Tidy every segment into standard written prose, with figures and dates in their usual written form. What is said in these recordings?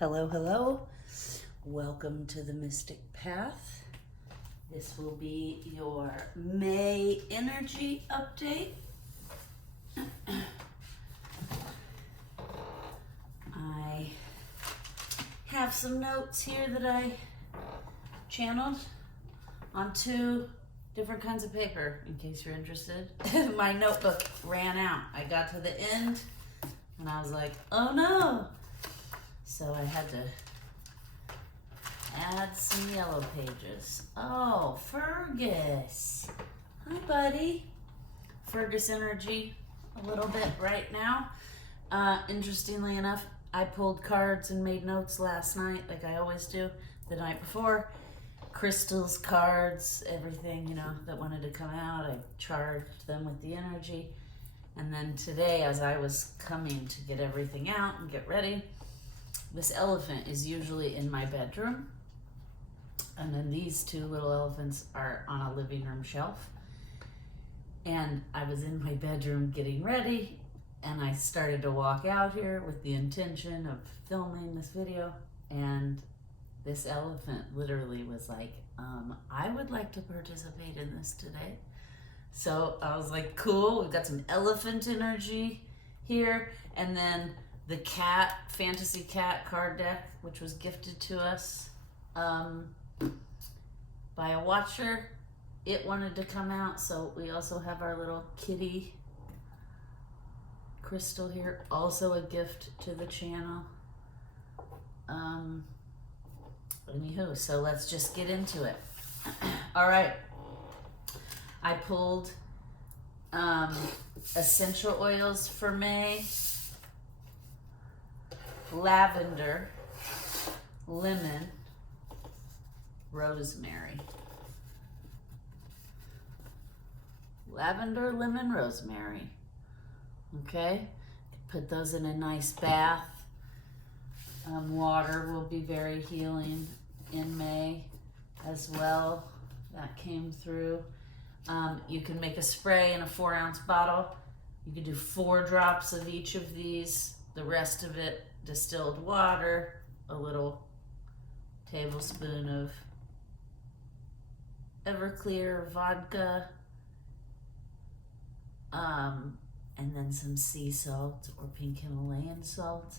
Hello, hello. Welcome to the Mystic Path. This will be your May energy update. I have some notes here that I channeled on two different kinds of paper, in case you're interested. My notebook ran out. I got to the end and I was like, oh no. So I had to add some yellow pages. Oh, Fergus. Hi, buddy. Fergus energy a little bit right now. Interestingly enough, I pulled cards and made notes last night, like I always do, the night before. Crystals, cards, everything, you know, that wanted to come out. I charged them with the energy. And then today, as I was coming to get everything out and get ready, this elephant is usually in my bedroom. And then these two little elephants are on a living room shelf. And I was in my bedroom getting ready, and I started to walk out here with the intention of filming this video. And this elephant literally was like, I would like to participate in this today. So I was like, cool, we've got some elephant energy here. And then the cat, fantasy cat card deck, which was gifted to us by a watcher. It wanted to come out, so we also have our little kitty crystal here, also a gift to the channel. Anywho, so let's just get into it. All right, I pulled essential oils for May. Lavender, lemon, rosemary. Lavender, lemon, rosemary. Okay, put those in a nice bath. Water will be very healing in May as well. That came through. You can make a spray in a 4-ounce bottle. You can do 4 drops of each of these. The rest of it, distilled water, a little tablespoon of Everclear vodka, and then some sea salt or pink Himalayan salt.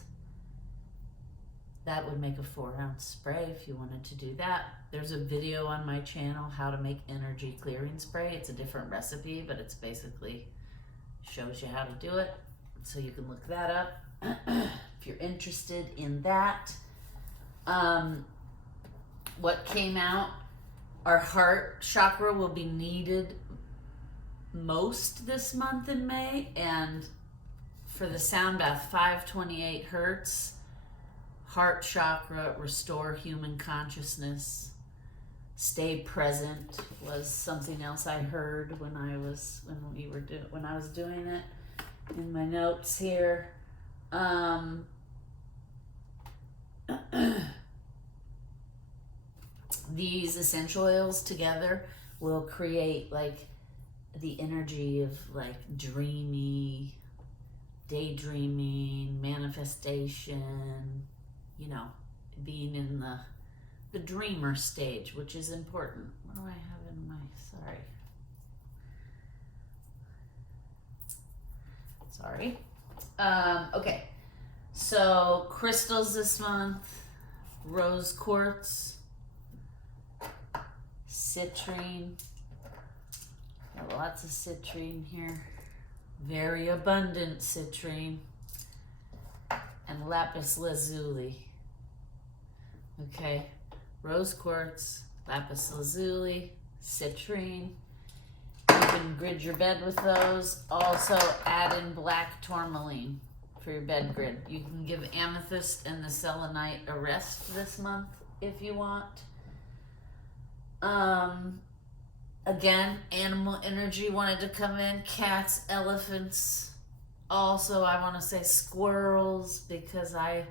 That would make a 4-ounce spray if you wanted to do that. There's a video on my channel, how to make energy clearing spray. It's a different recipe, but it's basically shows you how to do it. So you can look that up if you're interested in that. What came out, our heart chakra will be needed most this month in May, and for the sound bath, 528 hertz, heart chakra, restore human consciousness, stay present was something else I heard when I was doing it in my notes here. These essential oils together will create like the energy of like dreamy, daydreaming, manifestation, you know, being in the dreamer stage, which is important. What do I have in my, sorry. Okay, so crystals this month, rose quartz, citrine, got lots of citrine here, very abundant citrine, and lapis lazuli. Okay, rose quartz, lapis lazuli, citrine. You can grid your bed with those. Also add in black tourmaline for your bed grid. You can give amethyst and the selenite a rest this month if you want. Again, animal energy wanted to come in. Cats, elephants. Also, I want to say squirrels, because I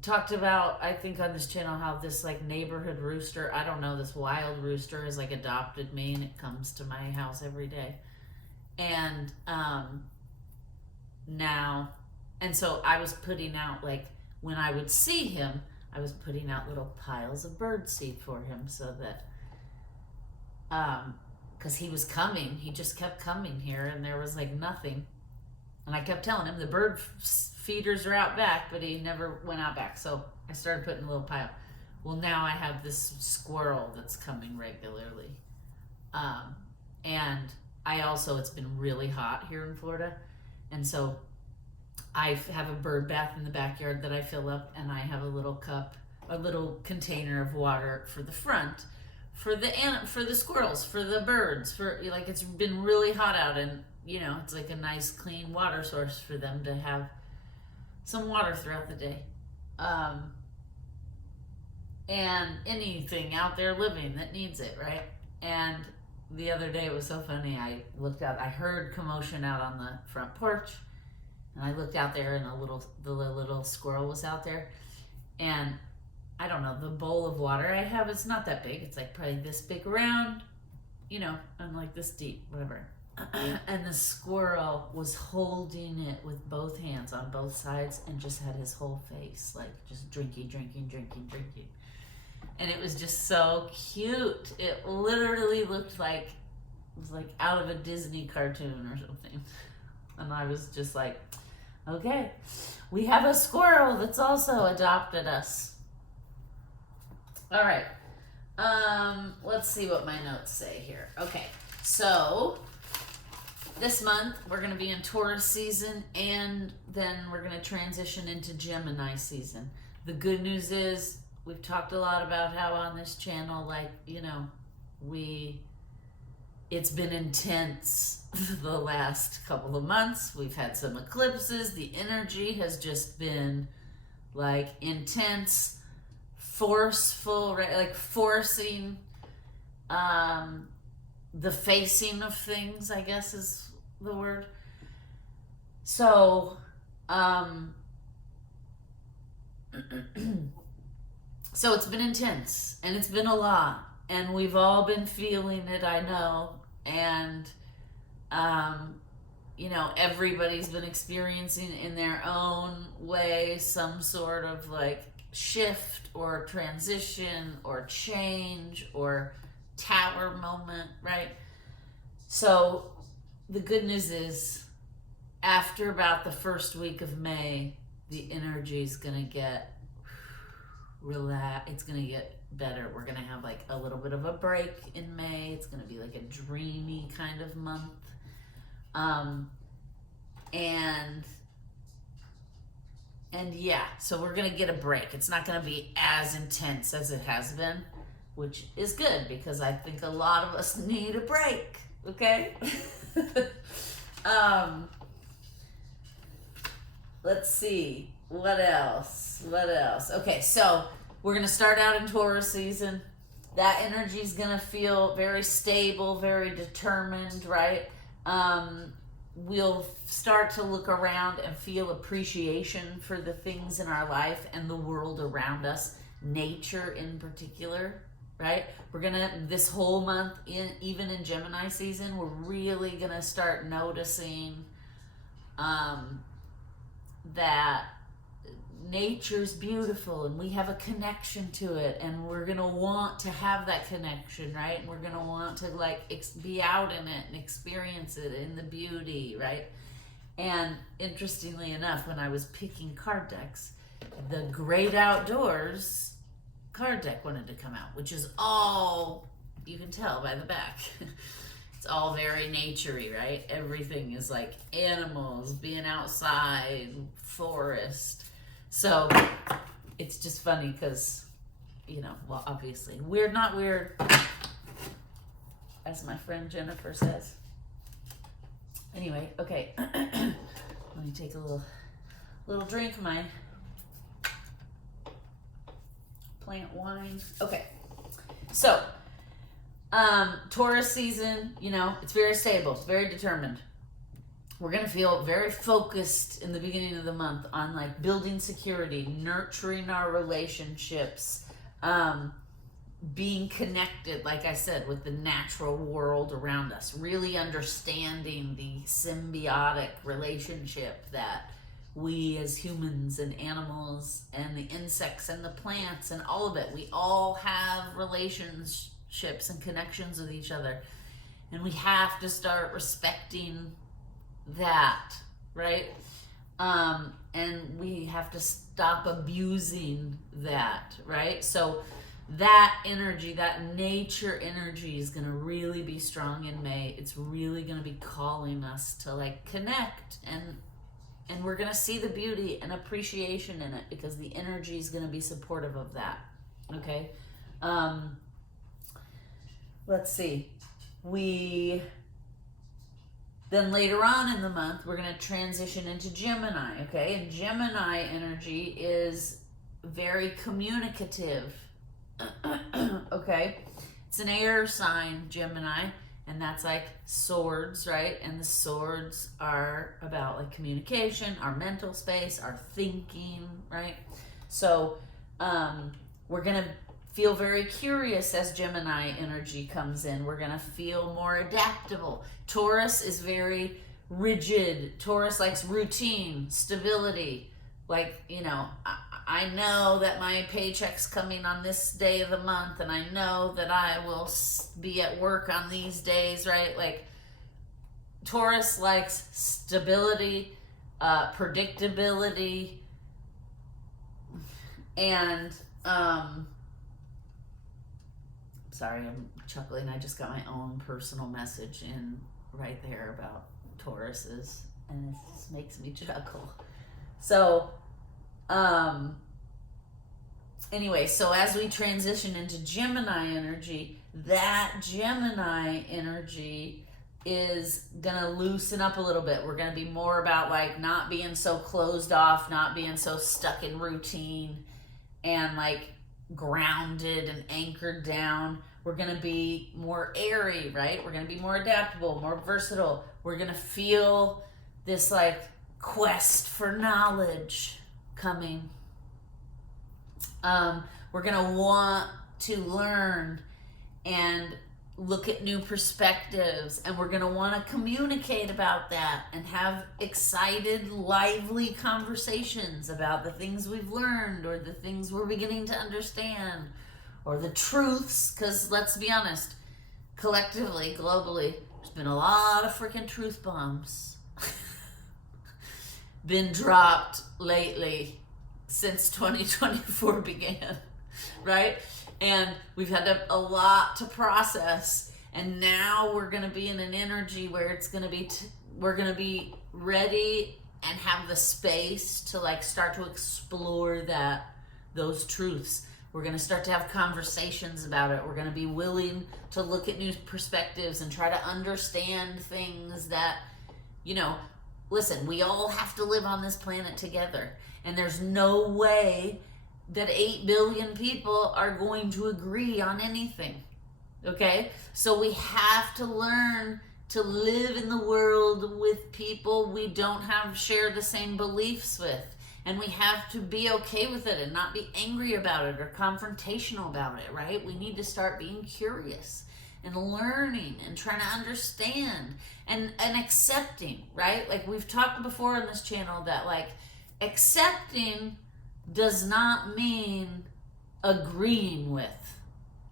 talked about, I think on this channel, how this like neighborhood rooster, I don't know, this wild rooster has like adopted me, and it comes to my house every day. And now And so I was putting out, like, when I would see him, I was putting out little piles of bird seed for him so that, because he was coming, he just kept coming here, and there was like nothing. And I kept telling him the bird feeders are out back, but he never went out back. So I started putting a little pile. Well, now I have this squirrel that's coming regularly. And I also, it's been really hot here in Florida. And so I have a bird bath in the backyard that I fill up, and I have a little cup, a little container of water for the front, for the squirrels, for the birds, for, like, it's been really hot out, and you know, it's like a nice clean water source for them to have some water throughout the day. And anything out there living that needs it, right? And the other day, it was so funny, I looked out, I heard commotion out on the front porch, and I looked out there, and the little squirrel was out there, and I don't know, the bowl of water I have, it's not that big, it's like probably this big around, you know, and like this deep, whatever. And the squirrel was holding it with both hands on both sides and just had his whole face like just drinking. And it was just so cute. It literally looked like it was like out of a Disney cartoon or something. And I was just like, okay, we have a squirrel that's also adopted us. All right. Let's see what my notes say here. Okay, so this month we're going to be in Taurus season, and then we're going to transition into Gemini season. The good news is we've talked a lot about how on this channel, like, you know, it's been intense the last couple of months. We've had some eclipses. The energy has just been like intense, forceful, right? Like forcing the facing of things, I guess is the word. So so it's been intense, and it's been a lot, and we've all been feeling it, I know. And you know, everybody's been experiencing in their own way some sort of like shift or transition or change or tower moment, right? So the good news is after about the first week of May, the energy is going to get relaxed. It's going to get better. We're going to have like a little bit of a break in May. It's going to be like a dreamy kind of month. And yeah, so we're going to get a break. It's not going to be as intense as it has been, which is good because I think a lot of us need a break, okay? Let's see, what else? Okay, so we're going to start out in Taurus season. That energy is going to feel very stable, very determined, right? We'll start to look around and feel appreciation for the things in our life and the world around us, nature in particular, right? We're gonna, this whole month, even in Gemini season, we're really gonna start noticing that nature's beautiful and we have a connection to it, and we're gonna want to have that connection, right? And we're gonna want to like be out in it and experience it in the beauty, right? And interestingly enough, when I was picking card decks, the Great Outdoors card deck wanted to come out, which is all, you can tell by the back, it's all very naturey, right? Everything is like animals, being outside, forest. So it's just funny because, you know, well, obviously, weird, not weird, as my friend Jennifer says. Anyway, okay, let me take a little drink of my plant wine. Okay, so Taurus season, you know, it's very stable, it's very determined. We're going to feel very focused in the beginning of the month on like building security, nurturing our relationships, being connected, like I said, with the natural world around us, really understanding the symbiotic relationship that we as humans and animals and the insects and the plants and all of it, we all have relationships and connections with each other. And we have to start respecting that, right? And we have to stop abusing that, right? So that energy, that nature energy is going to really be strong in May. It's really going to be calling us to like connect, and we're going to see the beauty and appreciation in it because the energy is going to be supportive of that. Okay. Let's see. Then later on in the month, we're going to transition into Gemini, okay? And Gemini energy is very communicative, okay? It's an air sign, Gemini, and that's like swords, right? And the swords are about like communication, our mental space, our thinking, right? So we're going to feel very curious as Gemini energy comes in. We're going to feel more adaptable. Taurus is very rigid. Taurus likes routine, stability. Like, you know, I know that my paycheck's coming on this day of the month, and I know that I will be at work on these days, right? Like, Taurus likes stability, predictability, and sorry, I'm chuckling. I just got my own personal message in right there about Tauruses, and it just makes me chuckle. So, anyway, so as we transition into Gemini energy, that Gemini energy is gonna loosen up a little bit. We're gonna be more about like not being so closed off, not being so stuck in routine, and like grounded and anchored down. We're going to be more airy, right? We're going to be more adaptable, more versatile. We're going to feel this like quest for knowledge coming. We're going to want to learn and look at new perspectives, and we're going to want to communicate about that and have excited, lively conversations about the things we've learned or the things we're beginning to understand or the truths, because let's be honest, collectively, globally, there's been a lot of freaking truth bombs been dropped lately since 2024 began, right? And we've had a lot to process, and now we're going to be in an energy where it's going to be we're going to be ready and have the space to like start to explore those truths. We're going to start to have conversations about it. We're going to be willing to look at new perspectives and try to understand things that, you know, listen, we all have to live on this planet together, and there's no way that 8 billion people are going to agree on anything, okay? So we have to learn to live in the world with people we don't share the same beliefs with. And we have to be okay with it and not be angry about it or confrontational about it, right? We need to start being curious and learning and trying to understand and accepting, right? Like we've talked before on this channel that like accepting does not mean agreeing with,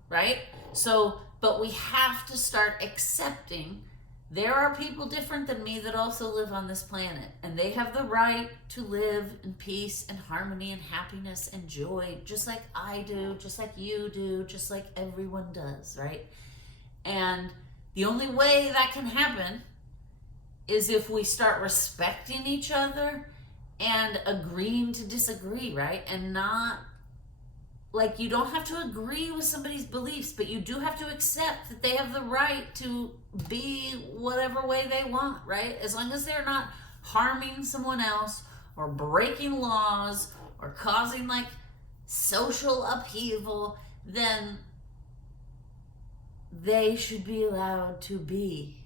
right? So, but we have to start accepting there are people different than me that also live on this planet, and they have the right to live in peace and harmony and happiness and joy, just like I do, just like you do, just like everyone does, right? And the only way that can happen is if we start respecting each other and agreeing to disagree, right? And not, like, you don't have to agree with somebody's beliefs, but you do have to accept that they have the right to be whatever way they want, right? As long as they're not harming someone else or breaking laws or causing, like, social upheaval, then they should be allowed to be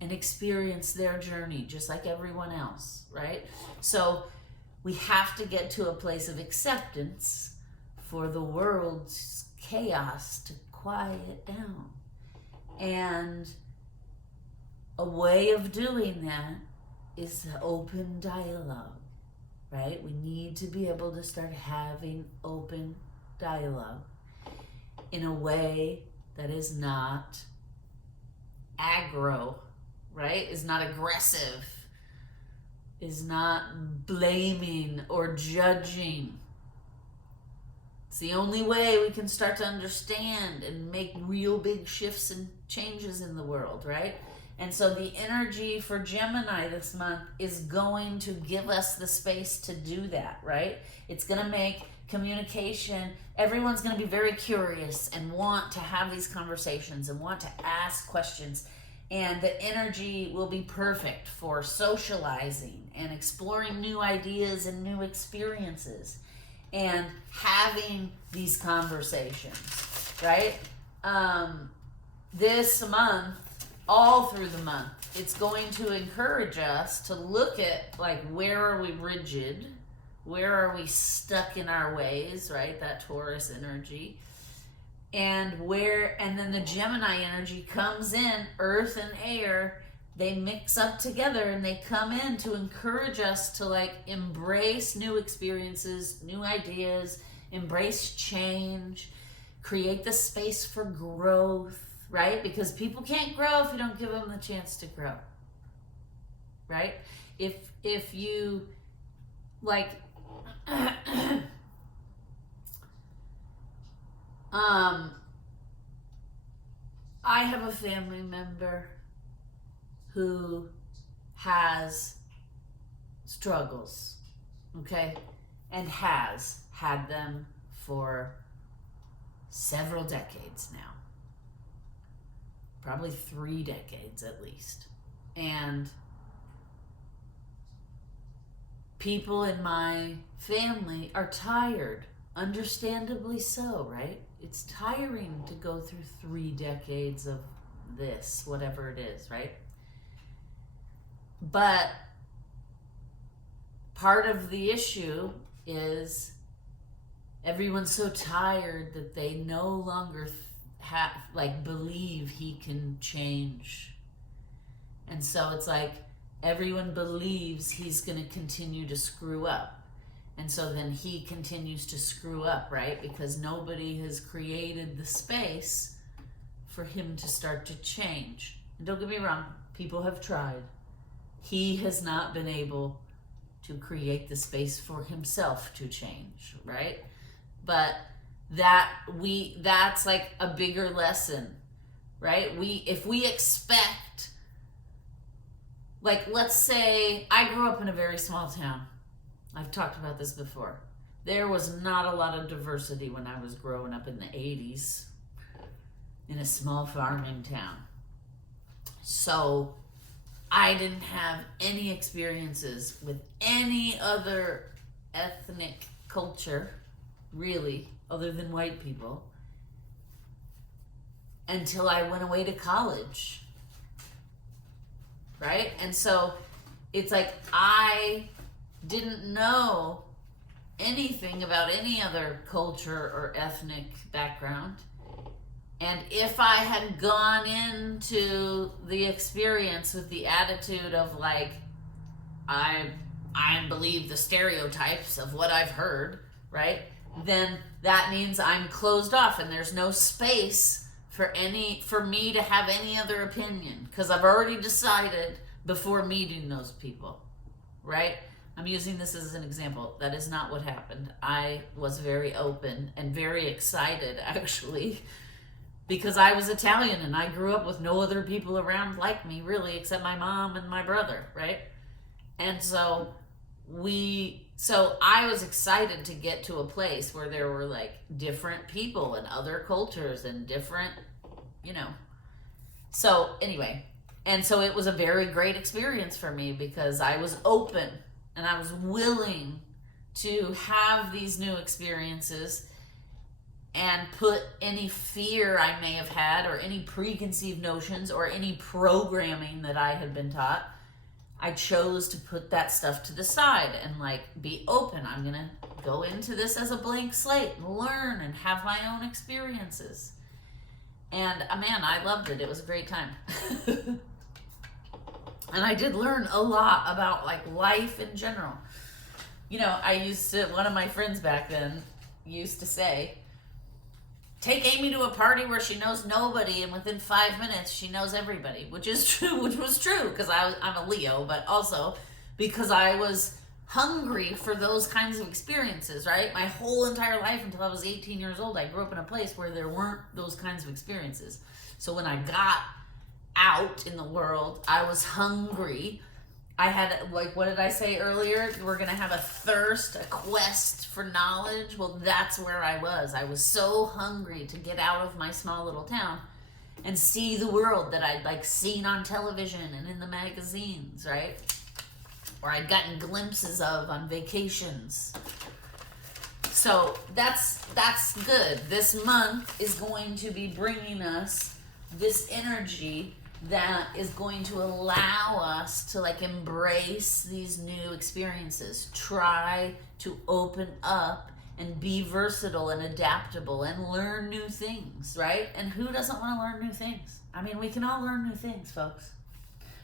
and experience their journey just like everyone else, right? So we have to get to a place of acceptance for the world's chaos to quiet down. And a way of doing that is open dialogue, right? We need to be able to start having open dialogue in a way that is not aggro, right? Is not aggressive, is not blaming or judging. It's the only way we can start to understand and make real big shifts and changes in the world, right? And so the energy for Gemini this month is going to give us the space to do that, right? It's going to make communication, everyone's going to be very curious and want to have these conversations and want to ask questions. And the energy will be perfect for socializing and exploring new ideas and new experiences and having these conversations, right? This month, all through the month, it's going to encourage us to look at, like, where are we rigid? Where are we stuck in our ways, right? That Taurus energy. And then the Gemini energy comes in, earth and air, they mix up together and they come in to encourage us to, like, embrace new experiences, new ideas, embrace change, create the space for growth, right? Because people can't grow if you don't give them the chance to grow, right? If you, like, I have a family member who has struggles, okay? And has had them for several decades now. Probably 3 decades at least. And people in my family are tired, understandably so, right? It's tiring to go through 3 decades of this, whatever it is, right? But part of the issue is everyone's so tired that they no longer believe he can change. And so it's like everyone believes he's going to continue to screw up. And so then he continues to screw up, right? Because nobody has created the space for him to start to change. And don't get me wrong, people have tried. He has not been able to create the space for himself to change, right? But that's like a bigger lesson, right? If we expect, like, let's say I grew up in a very small town. I've talked about this before. There was not a lot of diversity when I was growing up in the 80s in a small farming town. So I didn't have any experiences with any other ethnic culture, really, other than white people, until I went away to college, right? And so it's like I didn't know anything about any other culture or ethnic background. And if I had gone into the experience with the attitude of, like, I believe the stereotypes of what I've heard, right? Then that means I'm closed off and there's no space for me to have any other opinion, because I've already decided before meeting those people, right? I'm using this as an example. That is not what happened. I was very open and very excited, actually, because I was Italian and I grew up with no other people around like me, really, except my mom and my brother, right? And so I was excited to get to a place where there were, like, different people and other cultures and different, So anyway, and so it was a very great experience for me because I was open and I was willing to have these new experiences and put any fear I may have had or any preconceived notions or any programming that I had been taught. I chose to put that stuff to the side and, like, be open. I'm going to go into this as a blank slate and learn and have my own experiences. And man, I loved it. It was a great time. And I did learn a lot about like life in general. You know, one of my friends back then used to say, take Amy to a party where she knows nobody, and within 5 minutes she knows everybody, which is true, which was true because I'm a Leo, but also because I was hungry for those kinds of experiences, right? My whole entire life until I was 18 years old, I grew up in a place where there weren't those kinds of experiences. So when I got out in the world, I was hungry. I had, like, what did I say earlier? We're going to have a thirst, a quest for knowledge. Well, that's where I was. I was so hungry to get out of my small little town and see the world that I'd, like, seen on television and in the magazines, right? Or I'd gotten glimpses of on vacations. So that's good. This month is going to be bringing us this energy that is going to allow us to like embrace these new experiences. Try to open up and be versatile and adaptable and learn new things, right? And who doesn't want to learn new things? I mean, we can all learn new things, folks.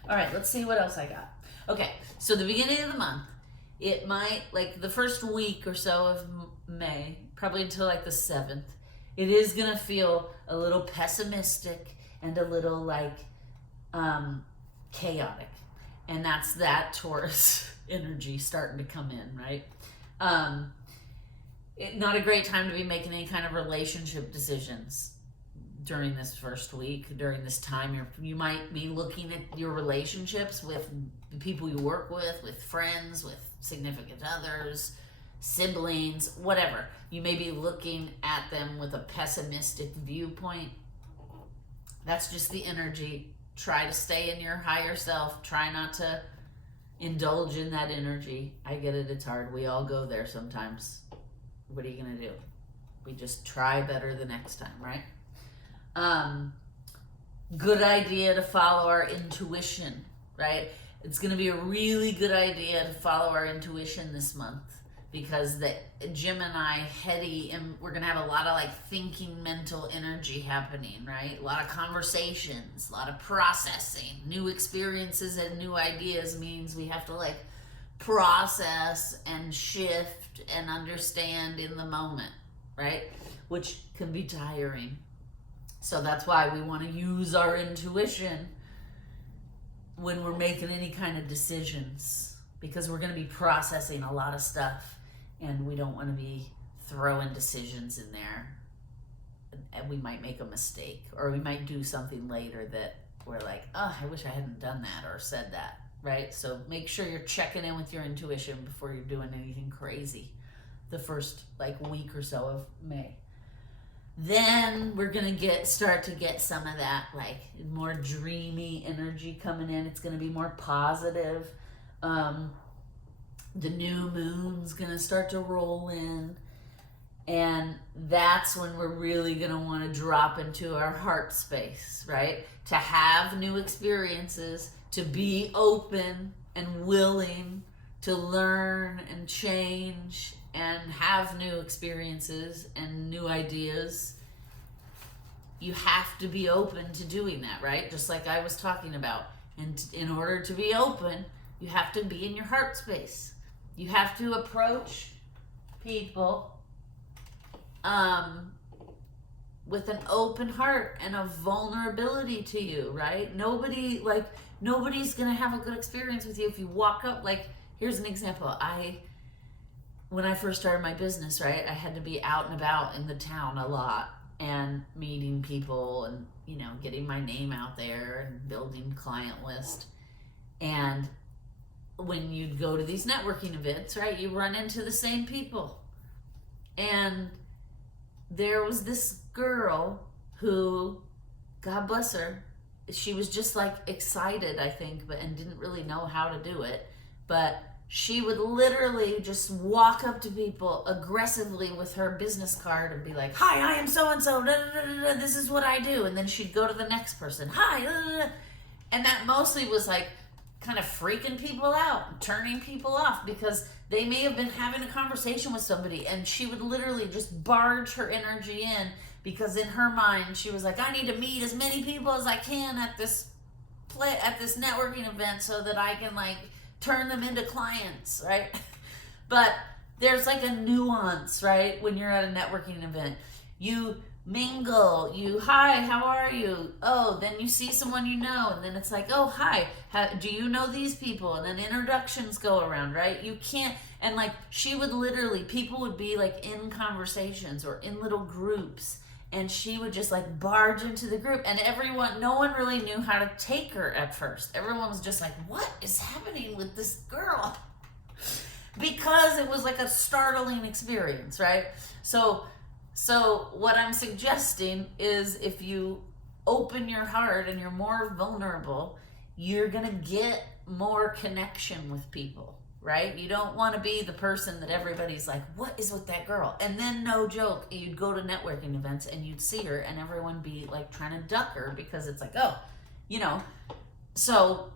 All right, let's see what else I got. Okay, so the beginning of the month, it might, like the first week or so of May, probably until like the 7th, it is going to feel a little pessimistic and a little like chaotic. And that's that Taurus energy starting to come in, right? Not a great time to be making any kind of relationship decisions during this first week. During this time, you might be looking at your relationships with the people you work with friends, with significant others, siblings, whatever. You may be looking at them with a pessimistic viewpoint. That's just the energy. Try to stay in your higher self. Try not to indulge in that energy. I get it, it's hard. We all go there sometimes. What are you going to do? We just try better the next time, right? Good idea to follow our intuition, right? It's going to be a really good idea to follow our intuition this month because the Gemini heady, and we're going to have a lot of like thinking mental energy happening, right? A lot of conversations, a lot of processing. New experiences and new ideas means we have to like process and shift and understand in the moment, right? Which can be tiring. So that's why we want to use our intuition when we're making any kind of decisions, because we're going to be processing a lot of stuff and we don't want to be throwing decisions in there. And we might make a mistake, or we might do something later that we're like, oh, I wish I hadn't done that or said that, right? So make sure you're checking in with your intuition before you're doing anything crazy the first like week or so of May. Then we're going to start to get some of that like more dreamy energy coming in. It's going to be more positive. The new moon's going to start to roll in. And that's when we're really going to want to drop into our heart space, right? To have new experiences, to be open and willing to learn and change and have new experiences and new ideas. You have to be open to doing that, right? Just like I was talking about. And in order to be open, you have to be in your heart space. You have to approach people with an open heart and a vulnerability to you, right? Nobody's gonna have a good experience with you if you walk up. Like, here's an example. When I first started my business, right, I had to be out and about in the town a lot and meeting people and, you know, getting my name out there and building client list. And when you'd go to these networking events, right, you run into the same people. And there was this girl who, God bless her, she was just like excited, I think, and didn't really know how to do it. But she would literally just walk up to people aggressively with her business card and be like, hi, I am so-and-so, this is what I do. And then she'd go to the next person, hi, and that mostly was like kind of freaking people out, turning people off, because they may have been having a conversation with somebody and she would literally just barge her energy in, because in her mind she was like, I need to meet as many people as I can at this play at this networking event so that I can like turn them into clients, right? But there's like a nuance, right? When you're at a networking event, you mingle, hi, how are you? Oh, then you see someone you know, and then it's like, oh, hi, do you know these people? And then introductions go around, right? You can't, and like she would literally, people would be like in conversations or in little groups, and she would just like barge into the group, and no one really knew how to take her at first. Everyone was just like, what is happening with this girl? Because it was like a startling experience, right? So what I'm suggesting is if you open your heart and you're more vulnerable, you're gonna get more connection with people, right? You don't want to be the person that everybody's like, what is with that girl? And then, no joke, you'd go to networking events and you'd see her and everyone be like trying to duck her because it's like, oh, you know. So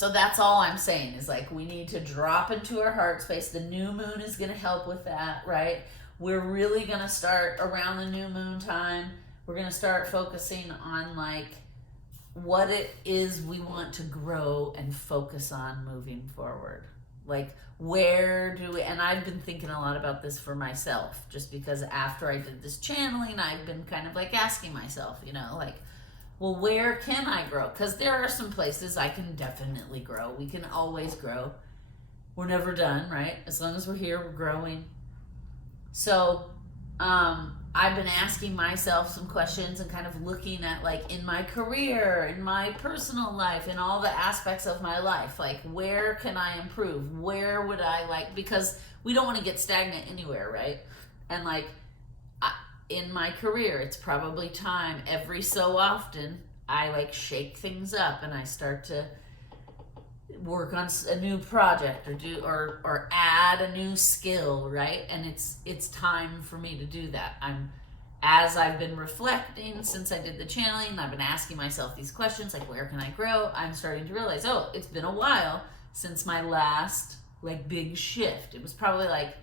that's all I'm saying is like we need to drop into our heart space. The new moon is going to help with that, right? We're really going to start around the new moon time. We're going to start focusing on like what it is we want to grow and focus on moving forward. Like where do we, and I've been thinking a lot about this for myself, just because after I did this channeling, I've been kind of like asking myself, you know, like, well, where can I grow? Because there are some places I can definitely grow. We can always grow. We're never done, right? As long as we're here, we're growing. So I've been asking myself some questions and kind of looking at like in my career, in my personal life, in all the aspects of my life, like where can I improve? Where would I like, because we don't want to get stagnant anywhere, right? And like in my career, it's probably time every so often I like shake things up and I start to work on a new project or add a new skill, right? And it's time for me to do that. As I've been reflecting since I did the channeling, I've been asking myself these questions like, where can I grow? I'm starting to realize, oh, it's been a while since my last like big shift. It was probably like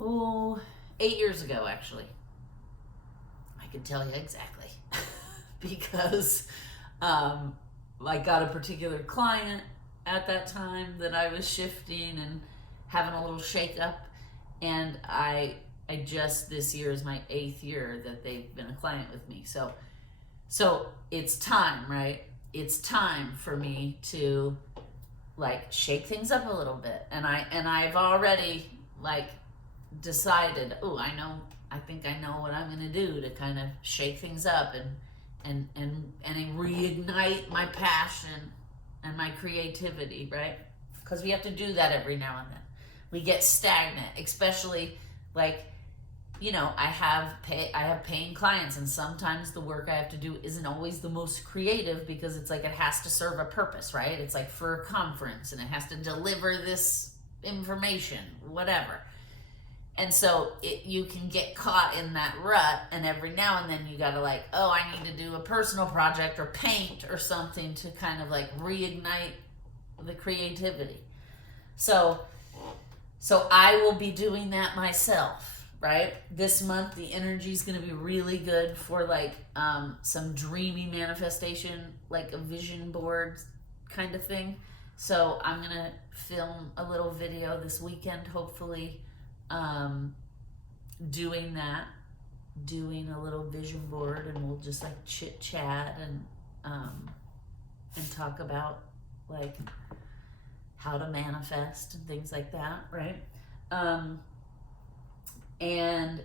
8 years ago, actually. I can tell you exactly because I got a particular client at that time that I was shifting and having a little shake up, and I just, this year is my 8th year that they've been a client with me. So it's time, right? It's time for me to like shake things up a little bit. And I've already like decided, I think I know what I'm going to do to kind of shake things up and reignite my passion and my creativity, right? Because we have to do that every now and then. We get stagnant, especially like, you know, I have paying clients, and sometimes the work I have to do isn't always the most creative because it's like it has to serve a purpose, right? It's like for a conference and it has to deliver this information, whatever. And so you can get caught in that rut, and every now and then you gotta like, oh, I need to do a personal project or paint or something to kind of like reignite the creativity. So I will be doing that myself, right? This month the energy is gonna be really good for like some dreamy manifestation, like a vision board kind of thing. So I'm gonna film a little video this weekend, hopefully. Doing a little vision board, and we'll just like chit chat and talk about like how to manifest and things like that, right? And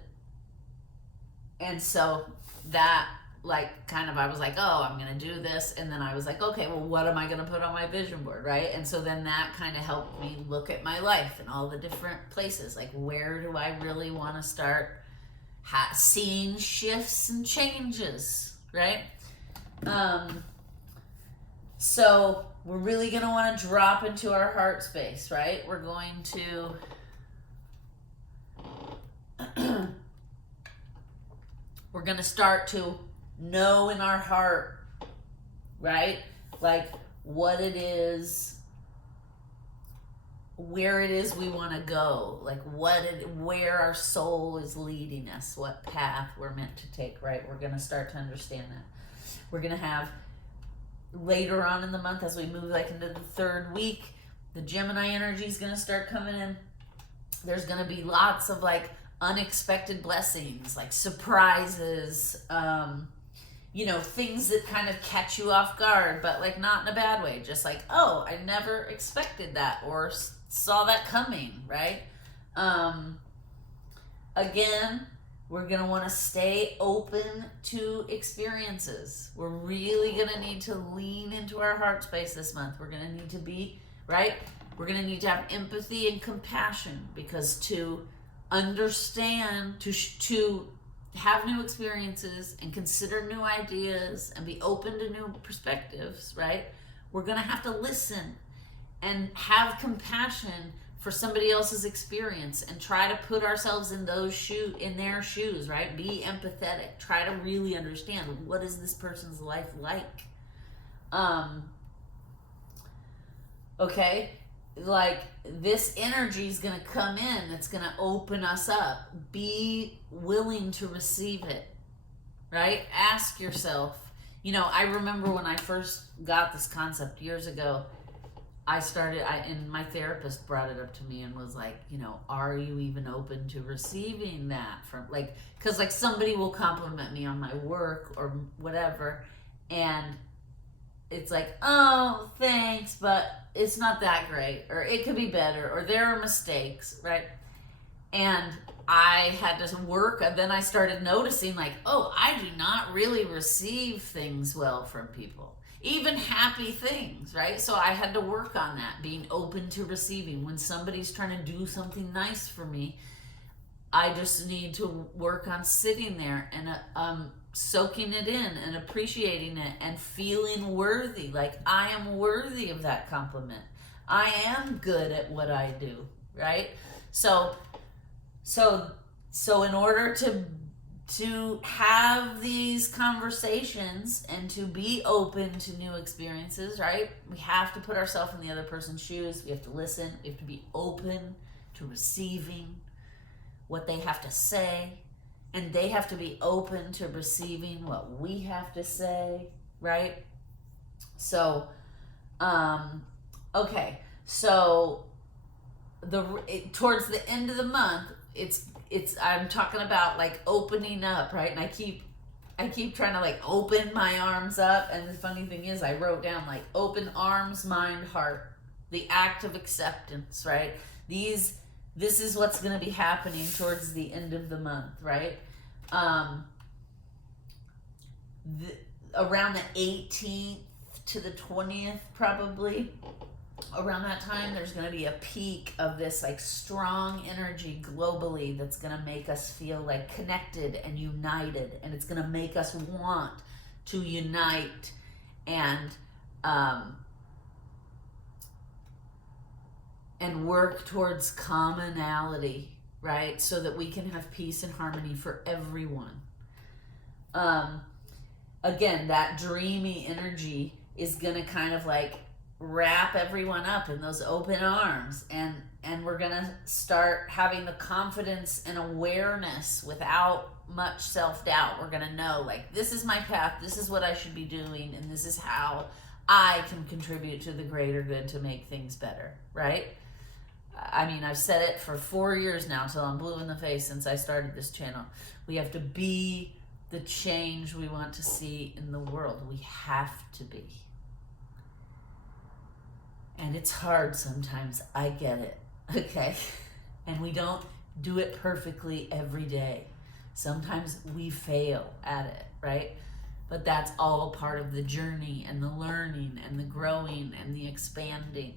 so that like kind of, I was like, oh, I'm gonna do this, and then I was like, okay, well, what am I gonna put on my vision board, right? And so then that kind of helped me look at my life and all the different places, like where do I really want to start seeing shifts and changes, right? So we're really gonna want to drop into our heart space, right? We're going to start to know in our heart, right? Like what it is, where it is we want to go, like where our soul is leading us, what path we're meant to take, right? We're going to start to understand that. We're going to have later on in the month, as we move like into the third week, the Gemini energy is going to start coming in. There's going to be lots of like unexpected blessings, like surprises, you know, things that kind of catch you off guard, but like not in a bad way. Just like, oh, I never expected that or saw that coming, right? Again, we're going to want to stay open to experiences. We're really going to need to lean into our heart space this month. We're going to need to be, right? We're going to need to have empathy and compassion, because to understand, to have new experiences and consider new ideas and be open to new perspectives, right? We're going to have to listen and have compassion for somebody else's experience and try to put ourselves in their shoes, right? Be empathetic. Try to really understand, what is this person's life like? Okay, like this energy is going to come in. It's going to open us up. Be willing to receive it, right? Ask yourself. You know, I remember when I first got this concept years ago, and my therapist brought it up to me and was like, you know, are you even open to receiving that from, like, because like somebody will compliment me on my work or whatever, and it's like, oh, thanks, but it's not that great, or it could be better, or there are mistakes, right? And I had to work, and then I started noticing like, oh, I do not really receive things well from people. Even happy things, right? So I had to work on that, being open to receiving. When somebody's trying to do something nice for me, I just need to work on sitting there and soaking it in and appreciating it and feeling worthy. Like, I am worthy of that compliment. I am good at what I do, right? So in order to have these conversations and to be open to new experiences, right? We have to put ourselves in the other person's shoes. We have to listen. We have to be open to receiving what they have to say. And they have to be open to receiving what we have to say, right? So, okay. So, towards the end of the month, I'm talking about like opening up, right? And I keep trying to like open my arms up. And the funny thing is, I wrote down like open arms, mind, heart, the act of acceptance, right? This is what's going to be happening towards the end of the month, right? Around the 18th to the 20th, probably. Around that time, there's going to be a peak of this like strong energy globally that's going to make us feel like connected and united, and it's going to make us want to unite and work towards commonality, right? So that we can have peace and harmony for everyone. Again, that dreamy energy is going to kind of like wrap everyone up in those open arms, and we're gonna start having the confidence and awareness without much self-doubt. We're gonna know, like, this is my path, this is what I should be doing, and this is how I can contribute to the greater good to make things better, right? I mean, I've said it for 4 years now till I'm blue in the face since I started this channel. We have to be the change we want to see in the world. We have to be. And it's hard sometimes, I get it, okay? And we don't do it perfectly every day. Sometimes we fail at it, right? But that's all part of the journey and the learning and the growing and the expanding,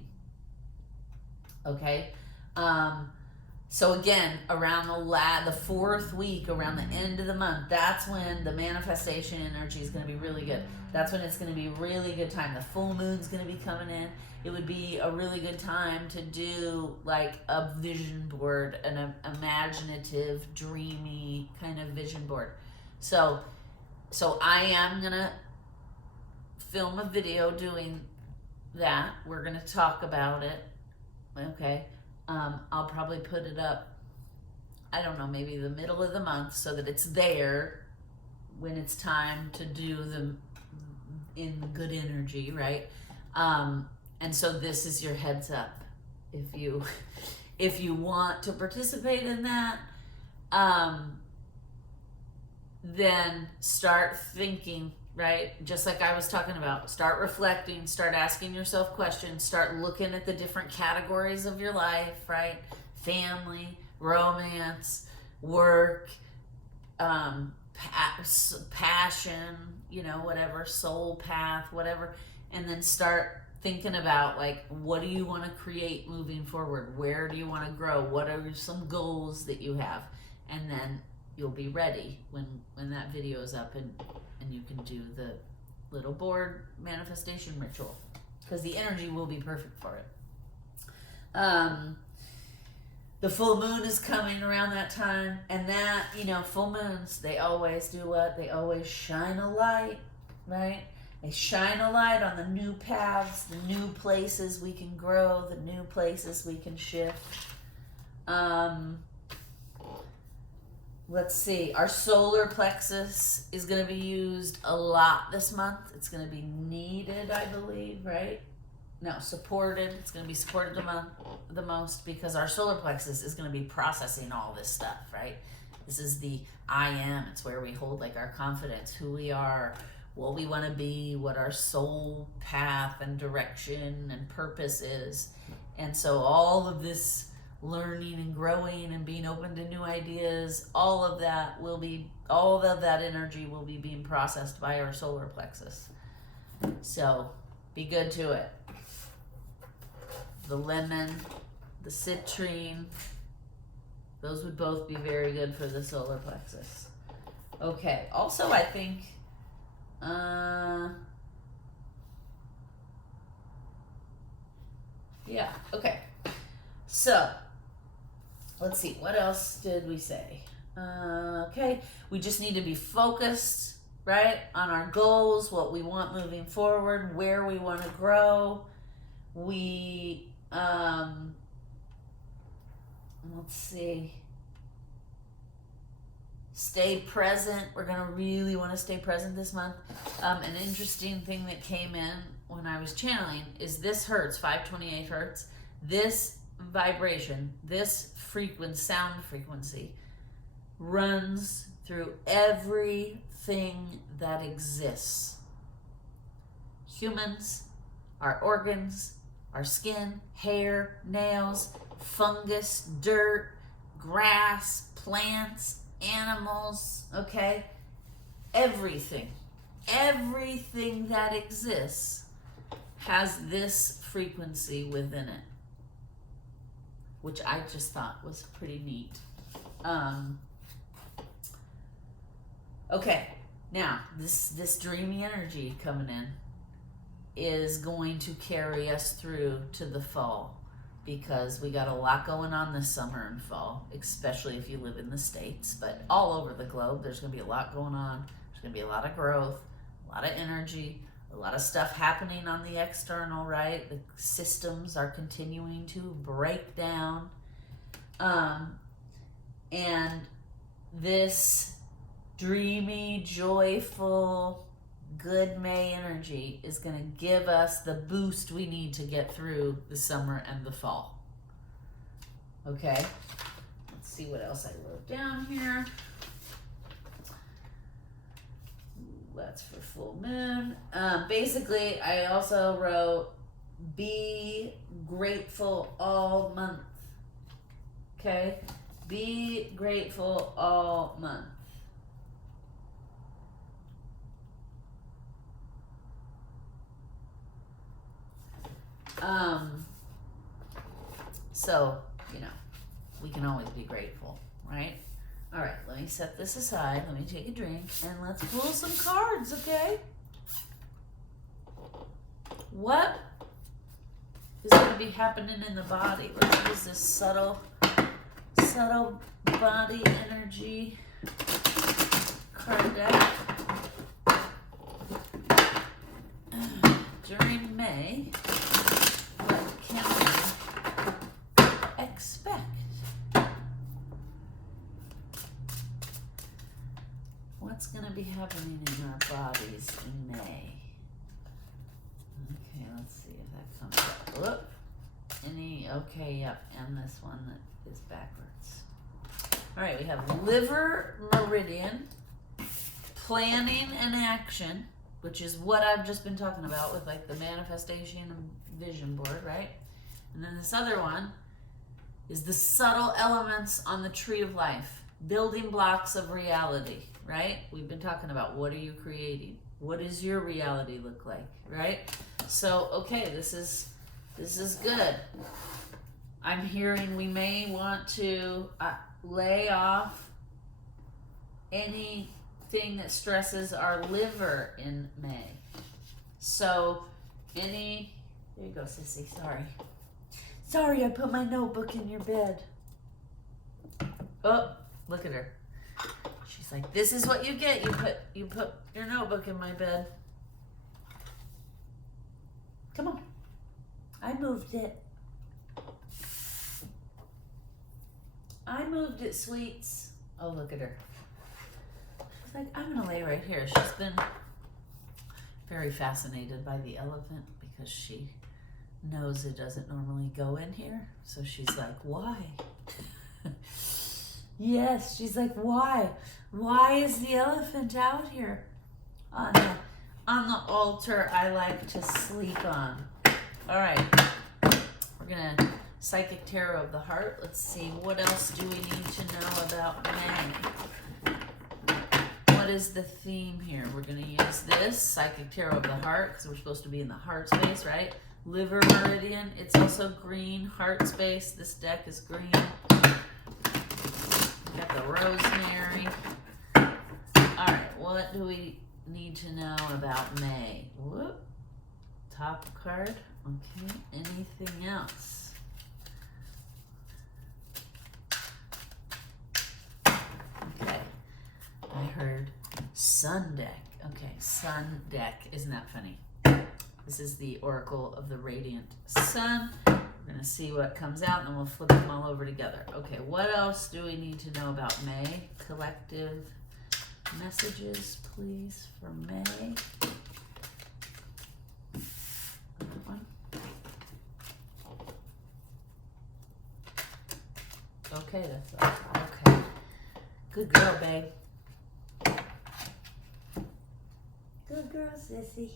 okay? So again, around the fourth week, around the end of the month, that's when the manifestation energy is going to be really good. That's when it's going to be a really good time. The full moon's going to be coming in. It would be a really good time to do like a vision board, an imaginative, dreamy kind of vision board. So I am going to film a video doing that. We're going to talk about it. Okay. I'll probably put it up, I don't know, maybe the middle of the month so that it's there when it's time to do the in the good energy, right? And so this is your heads up. If you want to participate in that, then start thinking, right? Just like I was talking about, start reflecting, start asking yourself questions, start looking at the different categories of your life, right? Family, romance, work, passion, whatever, soul path, whatever. And then start thinking about, like, what do you want to create moving forward? Where do you want to grow? What are some goals that you have? And then you'll be ready when that video is up, and you can do the little board manifestation ritual, because the energy will be perfect for it. The full moon is coming around that time, and that, full moons, they always do what? They always shine a light, right? They shine a light on the new paths, the new places we can grow, the new places we can shift. Let's see, our solar plexus is going to be used a lot this month. It's going to be needed, I believe, right? No, supported. It's going to be supported the most, because our solar plexus is going to be processing all this stuff, right? This is the I am. It's where we hold, like, our confidence, who we are, what we want to be, what our soul path and direction and purpose is. And so all of this learning and growing and being open to new ideas, all of that energy will be being processed by our solar plexus. So be good to it. The lemon, the citrine, those would both be very good for the solar plexus. Okay, also I think yeah, okay. So let's see, what else did we say? Okay, we just need to be focused, right, on our goals, what we want moving forward, where we want to grow. We, let's see, stay present. We're going to really want to stay present this month. An interesting thing that came in when I was channeling is this hertz, 528 hertz. This vibration, this sound frequency runs through everything that exists. Humans, our organs, our skin, hair, nails, fungus, dirt, grass, plants, animals, okay? Everything that exists has this frequency within it, which I just thought was pretty neat. Okay, now this dreamy energy coming in is going to carry us through to the fall, because we got a lot going on this summer and fall, especially if you live in the States, but all over the globe there's going to be a lot going on. There's going to be a lot of growth, a lot of energy, a lot of stuff happening on the external, right? The systems are continuing to break down. And this dreamy, joyful, good May energy is going to give us the boost we need to get through the summer and the fall. Okay? Let's see what else I wrote down here. That's for full moon. Basically, I also wrote, be grateful all month. Okay? Be grateful all month. So, we can always be grateful, right? All right, let me set this aside. Let me take a drink and let's pull some cards, okay? What is going to be happening in the body? Let's use this subtle body energy card deck. During May, what can we expect? What's going to be happening in our bodies in May? that comes up. Whoop. Okay, yep, and this one that is backwards. All right, we have liver meridian, planning and action, which is what I've just been talking about with like the manifestation and vision board, right? And then this other one is the subtle elements on the tree of life, building blocks of reality, right? We've been talking about what are you creating? What does your reality look like, right? So, okay, this is good. I'm hearing we may want to lay off anything that stresses our liver in May. So, there you go, sissy, sorry. Sorry, I put my notebook in your bed. Oh, look at her. She's like, this is what you get. You put your notebook in my bed. Come on. I moved it. I moved it, sweets. Oh, look at her. She's like, I'm gonna lay right here. She's been very fascinated by the elephant because she knows it doesn't normally go in here. So she's like, why? Yes, she's like, why? Why is the elephant out here on the altar I like to sleep on? All right, we're gonna psychic tarot of the heart. Let's see, what else do we need to know about May? What is the theme here? We're gonna use this psychic tarot of the heart because we're supposed to be in the heart space, right? Liver meridian, it's also green. Heart space, this deck is green. Got the rosemary. All right, what do we need to know about May? Whoop. Top card. Okay, anything else? Okay, I heard sun deck. Okay, sun deck. Isn't that funny? This is the Oracle of the Radiant Sun. We're going to see what comes out, and then we'll flip them all over together. Okay, what else do we need to know about May? Collective messages, please, for May. That one. Okay, that's all. Okay. Good girl, babe. Good girl, sissy.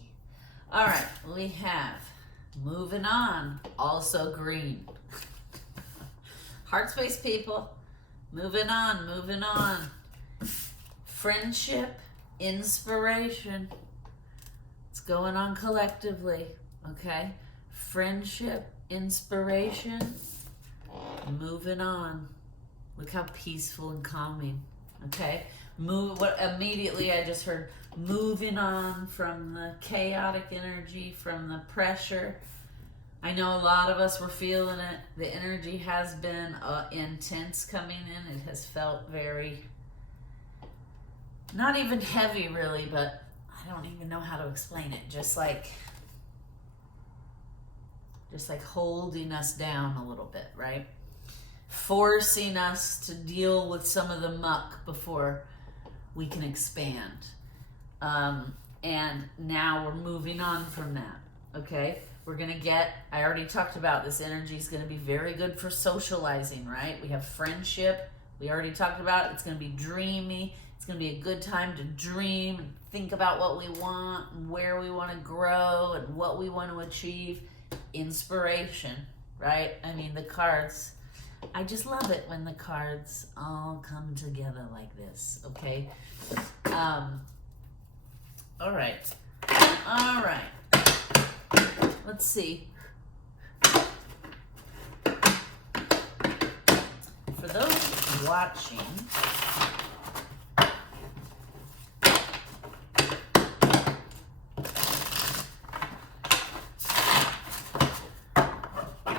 All right, we have moving on, also green. Heart space people, moving on. Friendship, inspiration. It's going on collectively, okay? Friendship, inspiration, moving on. Look how peaceful and calming, okay? Immediately I just heard moving on from the chaotic energy, from the pressure. I know a lot of us were feeling it. The energy has been intense coming in. It has felt very, not even heavy really, but I don't even know how to explain it. Just like holding us down a little bit, right? Forcing us to deal with some of the muck before we can expand. And now we're moving on from that, okay? I already talked about this energy is going to be very good for socializing, right? We have friendship. We already talked about it. It's going to be dreamy. It's going to be a good time to dream and think about what we want and where we want to grow and what we want to achieve. Inspiration, right? I mean, the cards, I just love it when the cards all come together like this, okay? All right. Let's see. For those watching,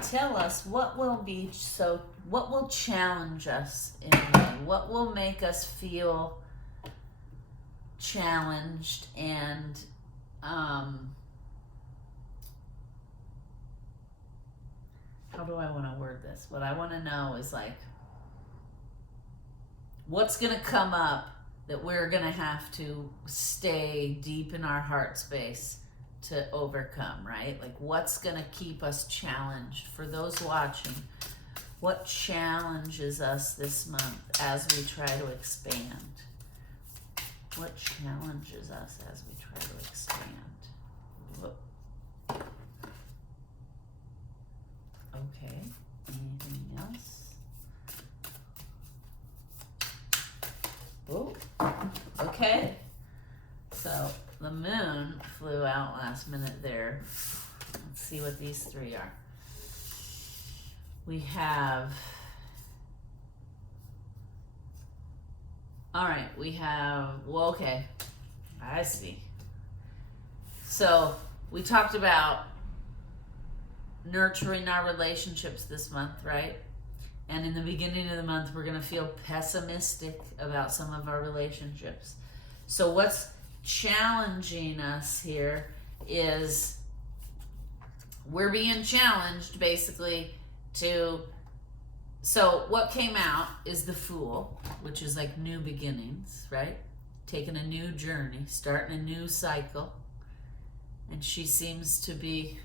tell us what will challenge us in May? What will make us feel challenged and how do I want to word this? What I want to know is like, what's going to come up that we're going to have to stay deep in our heart space to overcome, right? Like what's going to keep us challenged? For those watching, what challenges us this month as we try to expand? What challenges us as we try to expand? Whoop. Okay, anything else? Oh, okay. So the moon flew out last minute there. Let's see what these three are. We have, all right, we have, well, okay, I see. So we talked about nurturing our relationships this month, right? And in the beginning of the month, we're going to feel pessimistic about some of our relationships. So what's challenging us here is we're being challenged basically to, so what came out is the Fool, which is like new beginnings, right? Taking a new journey, starting a new cycle. And she seems to be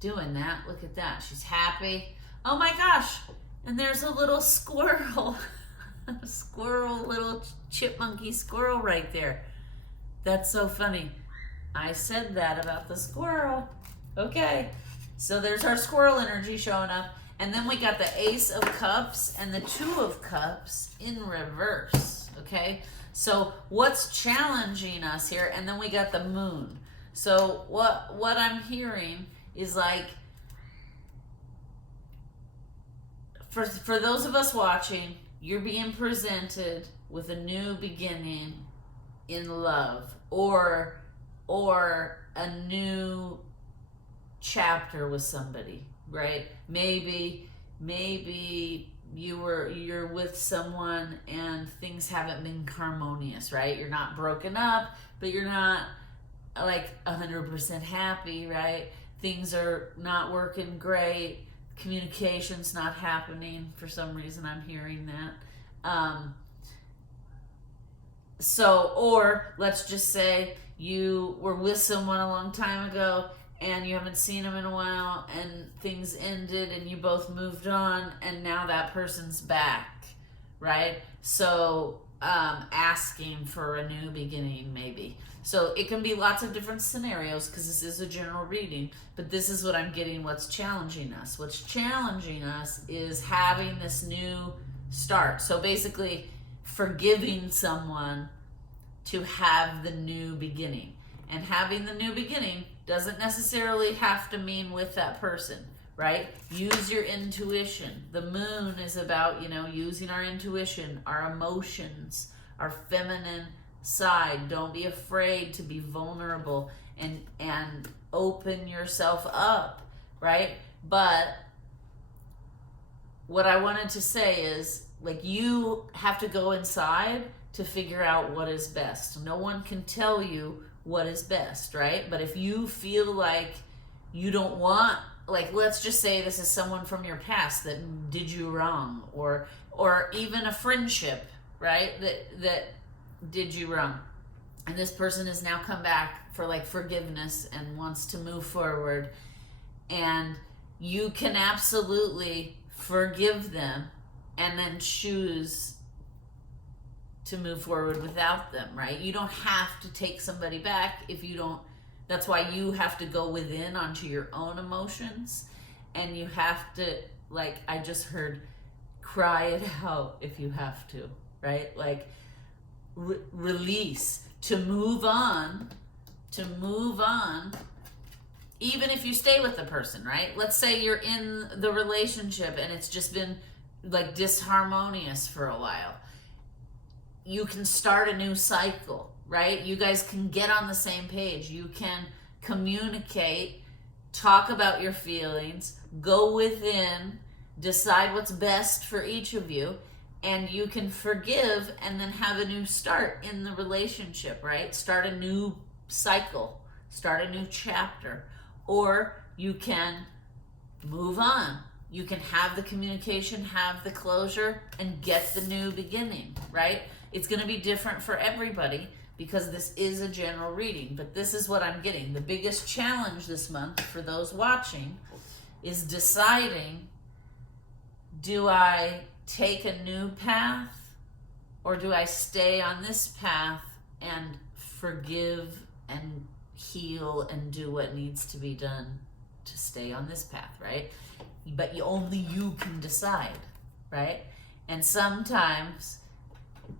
doing that. Look at that. She's happy. Oh my gosh. And there's a little squirrel. A squirrel, little chipmunky squirrel right there. That's so funny. I said that about the squirrel. Okay. So there's our squirrel energy showing up. And then we got the Ace of Cups and the Two of Cups in reverse. Okay. So what's challenging us here? And then we got the Moon. So what I'm hearing is like, for those of us watching, you're being presented with a new beginning in love or a new chapter with somebody, right? Maybe you're with someone and things haven't been harmonious, right? You're not broken up, but you're not like 100% happy, right? Things are not working great. Communication's not happening for some reason. I'm hearing that. So, or let's just say you were with someone a long time ago and you haven't seen them in a while and things ended and you both moved on and now that person's back, right? So, asking for a new beginning maybe. So it can be lots of different scenarios because this is a general reading, but this is what I'm getting, what's challenging us. What's challenging us is having this new start. So basically forgiving someone to have the new beginning. And having the new beginning doesn't necessarily have to mean with that person, right? Use your intuition. The Moon is about, using our intuition, our emotions, our feminine side. Don't be afraid to be vulnerable and open yourself up, right? But what I wanted to say is, like, you have to go inside to figure out what is best. No one can tell you what is best, right? But if you feel like you don't want, like, let's just say this is someone from your past that did you wrong, or even a friendship, right? That did you wrong, and this person has now come back for like forgiveness and wants to move forward, and you can absolutely forgive them and then choose to move forward without them, right? You don't have to take somebody back if you don't. That's why you have to go within onto your own emotions, and you have to, like I just heard, cry it out if you have to, right? Like release, to move on, even if you stay with the person, right? Let's say you're in the relationship and it's just been like disharmonious for a while. You can start a new cycle, right? You guys can get on the same page. You can communicate, talk about your feelings, go within, decide what's best for each of you, and you can forgive and then have a new start in the relationship, right? Start a new cycle, start a new chapter. Or you can move on. You can have the communication, have the closure, and get the new beginning, right? It's going to be different for everybody, because this is a general reading, but this is what I'm getting. The biggest challenge this month for those watching is deciding, do I take a new path or do I stay on this path and forgive and heal and do what needs to be done to stay on this path, right? But only you can decide, right? And sometimes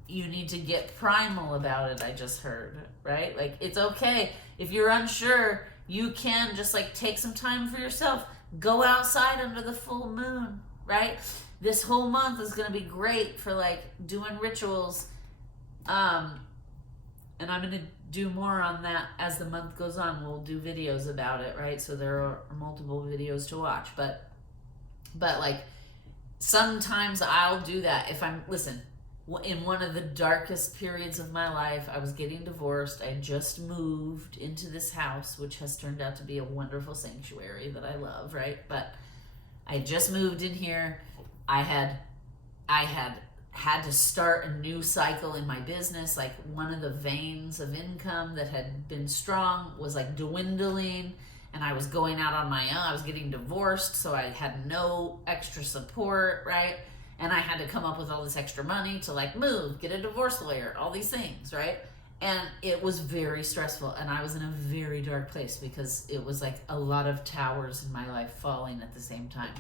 you need to get primal about it, I just heard, right? Like, it's okay. If you're unsure, you can just like take some time for yourself. Go outside under the full moon, right? This whole month is going to be great for like doing rituals. And I'm going to do more on that as the month goes on. We'll do videos about it, right? So there are multiple videos to watch, but like sometimes I'll do that if listen, in one of the darkest periods of my life, I was getting divorced. I just moved into this house, which has turned out to be a wonderful sanctuary that I love, right? But I just moved in here. I had to start a new cycle in my business. Like, one of the veins of income that had been strong was like dwindling, and I was going out on my own. I was getting divorced, so I had no extra support, right? And I had to come up with all this extra money to like move, get a divorce lawyer, all these things, right? And it was very stressful, and I was in a very dark place because it was like a lot of towers in my life falling at the same time.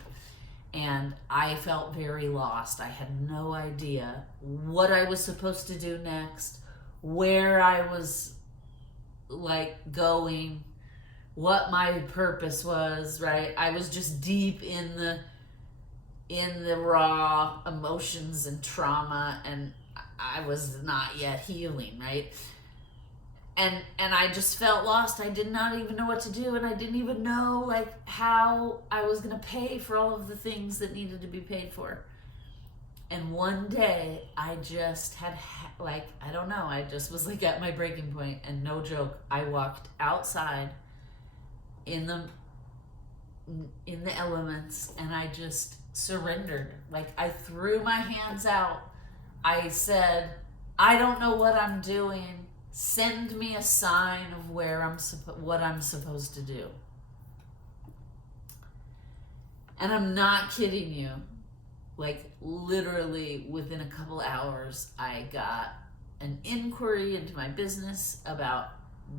And I felt very lost. I had no idea what I was supposed to do next, where I was like going, what my purpose was, right? I was just deep in the raw emotions and trauma, and I was not yet healing, right? And I just felt lost. I did not even know what to do, and I didn't even know like how I was going to pay for all of the things that needed to be paid for. And one day I just had like, I don't know, I just was like at my breaking point, and no joke, I walked outside in the elements, and I just surrendered. Like, I threw my hands out. I said, I don't know what I'm doing. Send me a sign of where what I'm supposed to do. And I'm not kidding you. Like, literally within a couple hours, I got an inquiry into my business about,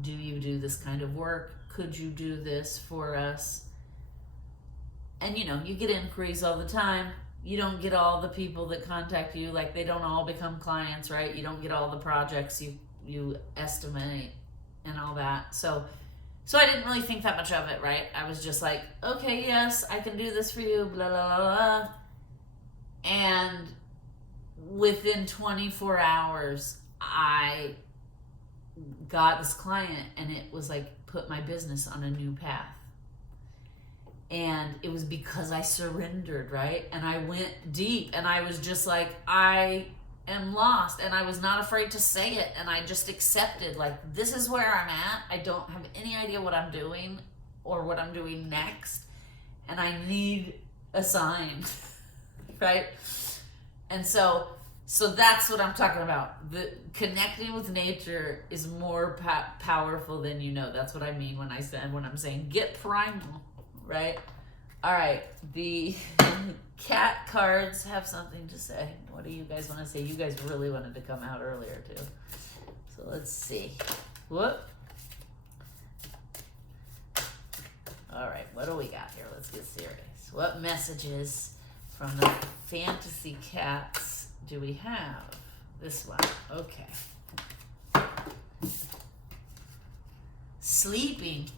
do you do this kind of work? Could you do this for us? And you know, you get inquiries all the time. You don't get all the people that contact you. Like, they don't all become clients, right? You don't get all the projects you estimate and all that. So I didn't really think that much of it, right? I was just like, okay, yes, I can do this for you, blah, blah, blah, blah. And within 24 hours, I got this client, and it was like, put my business on a new path. And it was because I surrendered, right? And I went deep, and I was just like, I am lost, and I was not afraid to say it, and I just accepted, like, this is where I'm at. I don't have any idea what I'm doing or what I'm doing next, and I need a sign, right? And so that's what I'm talking about. The connecting with nature is more powerful than you know. That's what I mean when I'm saying get primal, right? All right, the cat cards have something to say. What do you guys want to say? You guys really wanted to come out earlier too. So let's see. Whoop. All right, what do we got here? Let's get serious. What messages from the fantasy cats do we have? This one. Okay. Sleeping.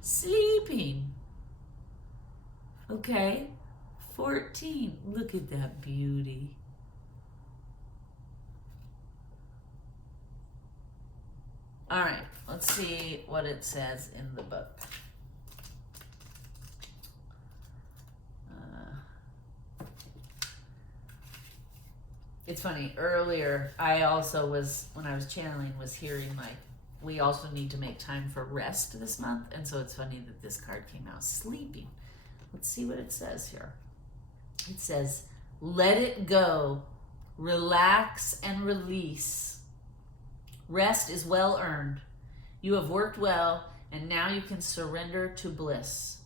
Sleeping. Okay. 14. Look at that beauty. All right. Let's see what it says in the book. It's funny, earlier I also was, when I was channeling, was hearing like, we also need to make time for rest this month. And so it's funny that this card came out, sleeping. Let's see what it says here. It says, let it go Relax and release. Rest is well earned. You have worked well, and now you can surrender to bliss.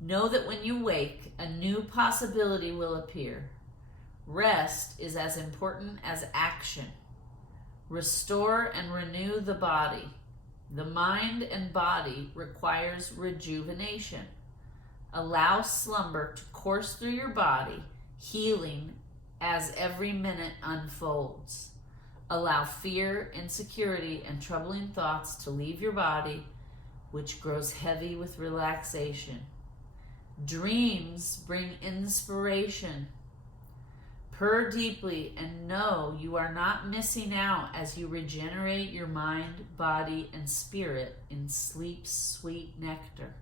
Know that when you wake, a new possibility will appear. Rest is as important as action. Restore and renew the body. The mind and body requires rejuvenation. Allow slumber to course through your body, healing as every minute unfolds. Allow fear, insecurity, and troubling thoughts to leave your body, which grows heavy with relaxation. Dreams bring inspiration. Purr deeply and know you are not missing out as you regenerate your mind, body, and spirit in sleep's sweet nectar.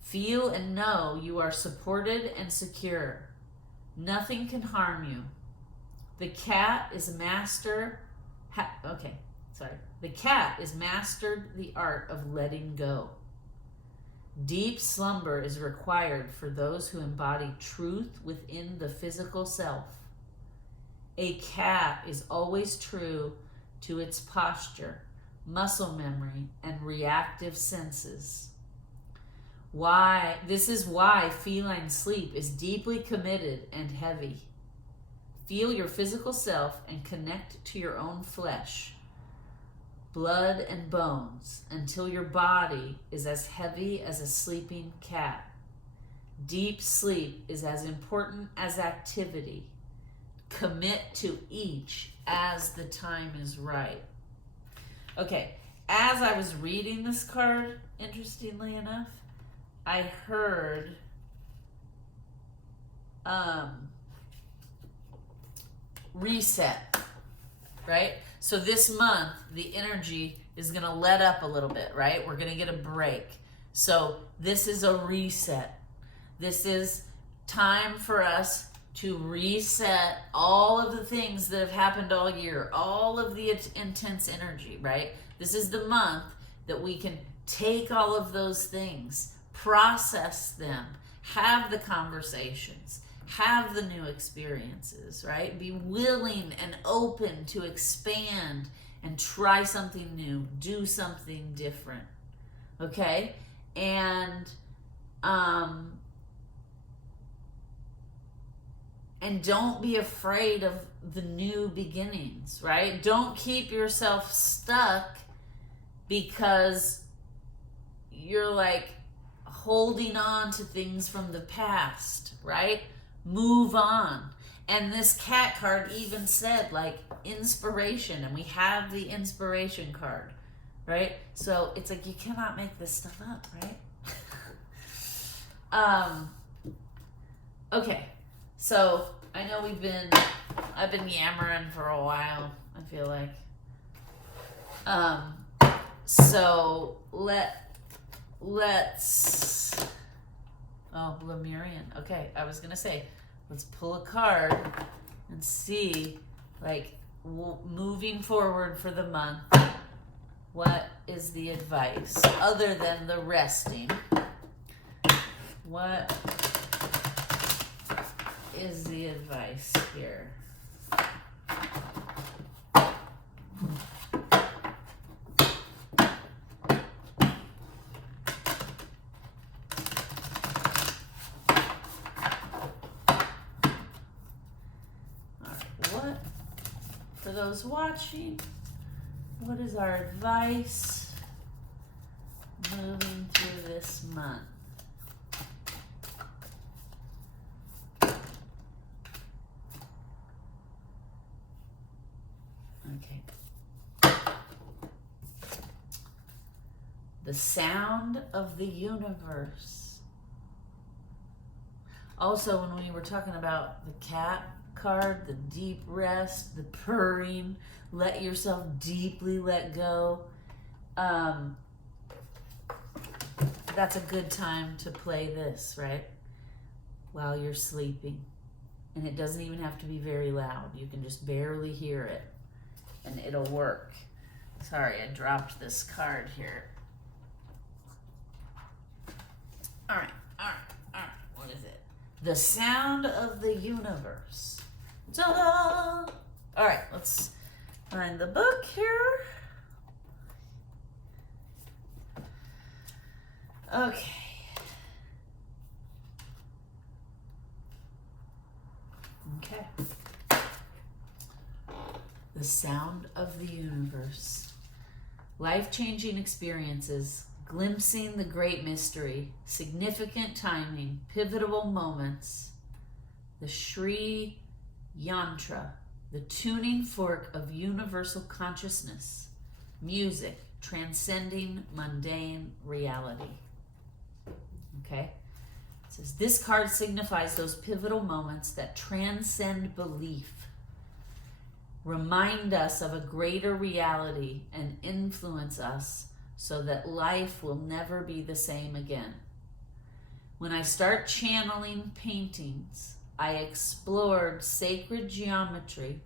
Feel and know you are supported and secure. Nothing can harm you. The cat is mastered the art of letting go. Deep slumber is required for those who embody truth within the physical self. A cat is always true to its posture, muscle memory, and reactive senses. This is why feline sleep is deeply committed and heavy. Feel your physical self and connect to your own flesh, blood, and bones until your body is as heavy as a sleeping cat. Deep sleep is as important as activity. Commit to each as the time is right. Okay, as I was reading this card, interestingly enough, I heard reset, right? So this month, the energy is going to let up a little bit, right? We're going to get a break. So this is a reset. This is time for us to reset all of the things that have happened all year, all of the intense energy, right? This is the month that we can take all of those things, process them, have the conversations, have the new experiences, right? Be willing and open to expand and try something new, do something different, okay? And don't be afraid of the new beginnings, right? Don't keep yourself stuck because you're like holding on to things from the past, right? Move on. And this cat card even said like inspiration, and we have the inspiration card, right? So it's like you cannot make this stuff up, right? Okay, so I know I've been yammering for a while, I feel like. So let's Lemurian. Okay, I was gonna say, let's pull a card and see, like, moving forward for the month, what is the advice other than the resting? What is the advice here? For those watching, what is our advice moving through this month? Okay. The sound of the universe. Also, when we were talking about the cat card, the deep rest, the purring, let yourself deeply let go. That's a good time to play this, right? While you're sleeping. And it doesn't even have to be very loud. You can just barely hear it and it'll work. Sorry, I dropped this card here. All right. What is it? The sound of the universe. Ta-da! All right, let's find the book here. Okay. Okay. The Sound of the Universe. Life-changing experiences, glimpsing the great mystery, significant timing, pivotal moments. The Sri Yantra, the tuning fork of universal consciousness. Music, transcending mundane reality. Okay? It says, this card signifies those pivotal moments that transcend belief, remind us of a greater reality, and influence us so that life will never be the same again. When I start channeling paintings, I explored sacred geometry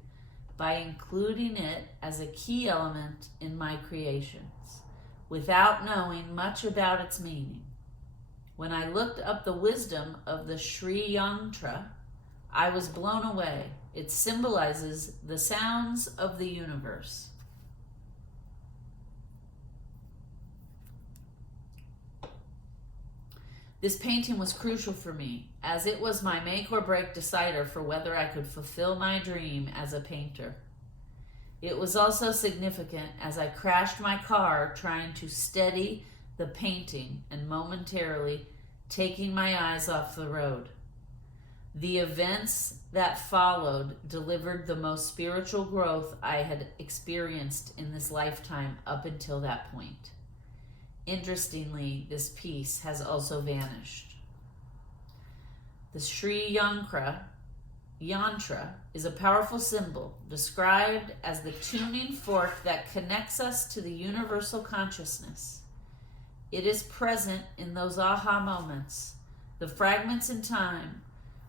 by including it as a key element in my creations, without knowing much about its meaning. When I looked up the wisdom of the Sri Yantra, I was blown away. It symbolizes the sounds of the universe. This painting was crucial for me, as it was my make or break decider for whether I could fulfill my dream as a painter. It was also significant as I crashed my car trying to steady the painting and momentarily taking my eyes off the road. The events that followed delivered the most spiritual growth I had experienced in this lifetime up until that point. Interestingly, this piece has also vanished. The Sri Yantra is a powerful symbol described as the tuning fork that connects us to the universal consciousness. It is present in those aha moments, the fragments in time,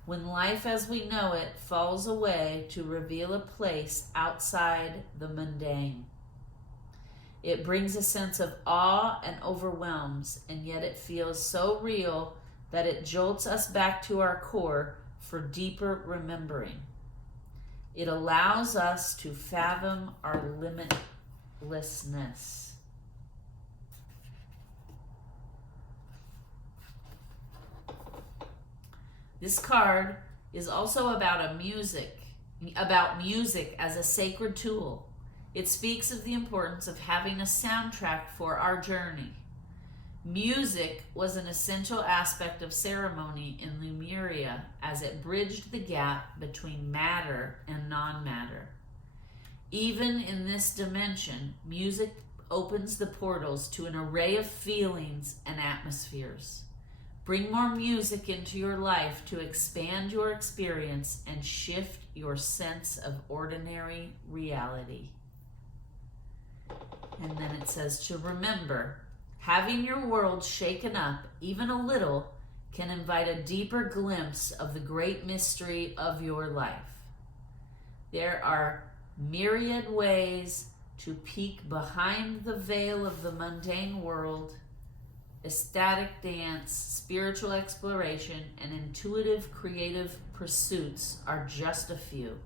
when life as we know it falls away to reveal a place outside the mundane. It brings a sense of awe and overwhelms, and yet it feels so real that it jolts us back to our core for deeper remembering. It allows us to fathom our limitlessness. This card is also about music as a sacred tool. It speaks of the importance of having a soundtrack for our journey. Music was an essential aspect of ceremony in Lemuria as it bridged the gap between matter and non-matter. Even in this dimension, music opens the portals to an array of feelings and atmospheres. Bring more music into your life to expand your experience and shift your sense of ordinary reality. And then it says to remember, having your world shaken up even a little can invite a deeper glimpse of the great mystery of your life. There are myriad ways to peek behind the veil of the mundane world. Ecstatic dance, spiritual exploration, and intuitive creative pursuits are just a few.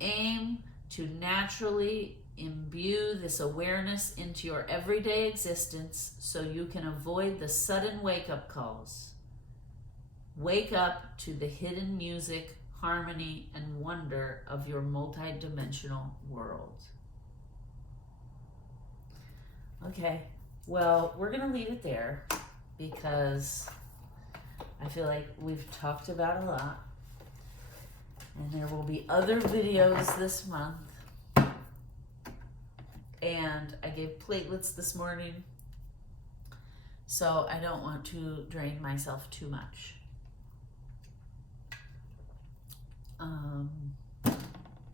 Aim to naturally imbue this awareness into your everyday existence so you can avoid the sudden wake-up calls. Wake up to the hidden music, harmony, and wonder of your multidimensional world. Okay. Well, we're going to leave it there because I feel like we've talked about a lot. And there will be other videos this month. And I gave platelets this morning, so I don't want to drain myself too much.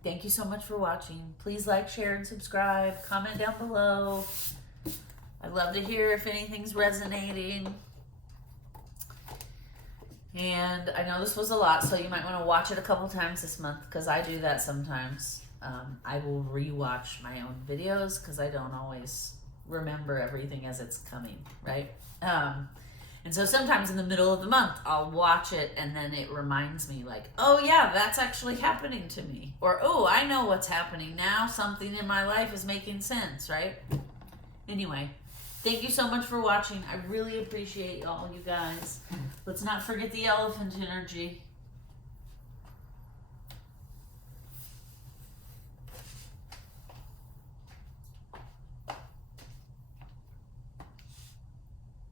Thank you so much for watching. Please like, share, and subscribe. Comment down below. I'd love to hear if anything's resonating. And I know this was a lot, so you might want to watch it a couple times this month because I do that sometimes. I will rewatch my own videos because I don't always remember everything as it's coming, right? And so sometimes in the middle of the month, I'll watch it and then it reminds me like, oh yeah, that's actually happening to me. Or, oh, I know what's happening now. Something in my life is making sense, right? Anyway, thank you so much for watching. I really appreciate all you guys. Let's not forget the elephant energy.